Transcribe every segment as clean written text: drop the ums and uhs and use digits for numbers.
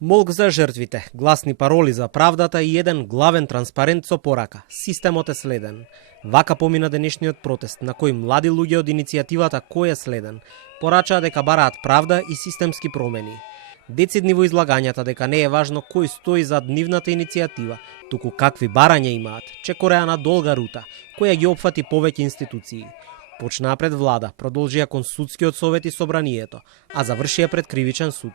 Молк за жртвите, гласни пароли за правдата и еден главен транспарент со порака. Системот е следен. Вака помина денешниот протест, на кој млади луѓе од иницијативата Кој е следен порачаа дека бараат правда и системски промени. Децидни во излагањата дека не е важно кој стои зад нивната иницијатива, туку какви барања имаат, чекореа на долга рута, која ги опфати повеќе институции. Почнаа пред влада, продолжија кон судскиот совет и собранието, а завршија пред кривичен суд.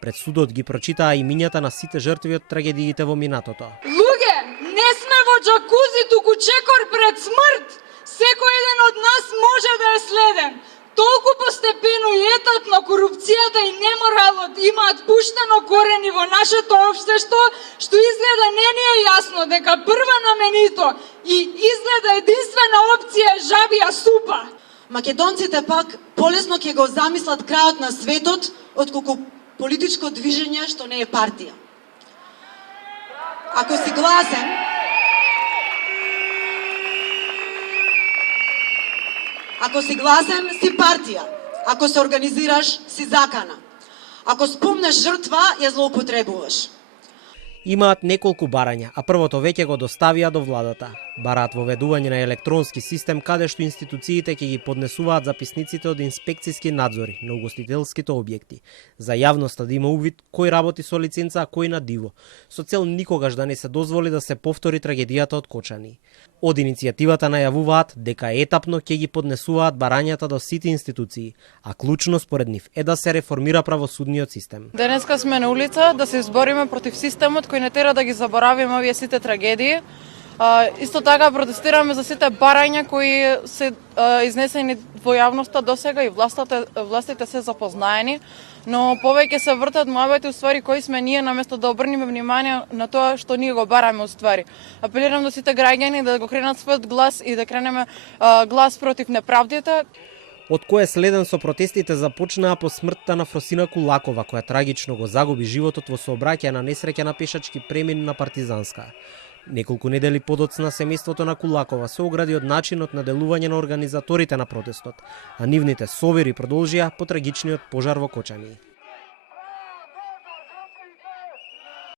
Пред судот ги прочитаа имињата на сите жртви од трагедиите во минатото. Луѓе, не сме во џакузи, туку чекор пред смрт. Секој еден од нас може да е следен. Толку постепено и етапно корупцијата и неморалот имаат пуштено корени во нашето општество, што изгледа не ни е јасно дека прва наменито и изгледа единствена опција е жабија супа. Македонците пак полесно ќе го замислат крајот на светот отколку политичко движење што не е партија. Ако си гласен, си партија. Ако се организираш, си закана. Ако спомнеш жртва, ја злоупотребуваш. Имаат неколку барања, а првото веќе го доставија до владата. Бараат воведување на електронски систем каде што институциите ќе ги поднесуваат записниците од инспекцијски надзори на угостителските објекти, за јавноста да има увид кој работи со лиценца, а кој на диво, со цел никогаш да не се дозволи да се повтори трагедијата од Кочани. Од иницијативата најавуваат дека етапно ќе ги поднесуваат барањата до сите институции, а клучно според нив е да се реформира правосудниот систем. Денеска сме на улица да се избориме против системот кој не тера да ги заборавиме овие сите трагедии. Исто така протестираме за сите барања кои се изнесени во јавноста досега и властите се запознаени, но повеќе се вртат мојавите уствари кои сме ние наместо да обрнеме внимание на тоа што ние го бараме уствари. Апелирам до сите граѓани да го кренат својот глас и да кренеме глас против неправдите. Од Кој е следен со протестите започнаа по смртта на Фросина Кулакова, која трагично го загуби животот во сообраќај на несреќа на пешачки премин на Партизанска. Неколку недели подоцна семејството на Кулакова се огради од начинот на делување на организаторите на протестот, а нивните совери продолжија по трагичниот пожар во Кочани.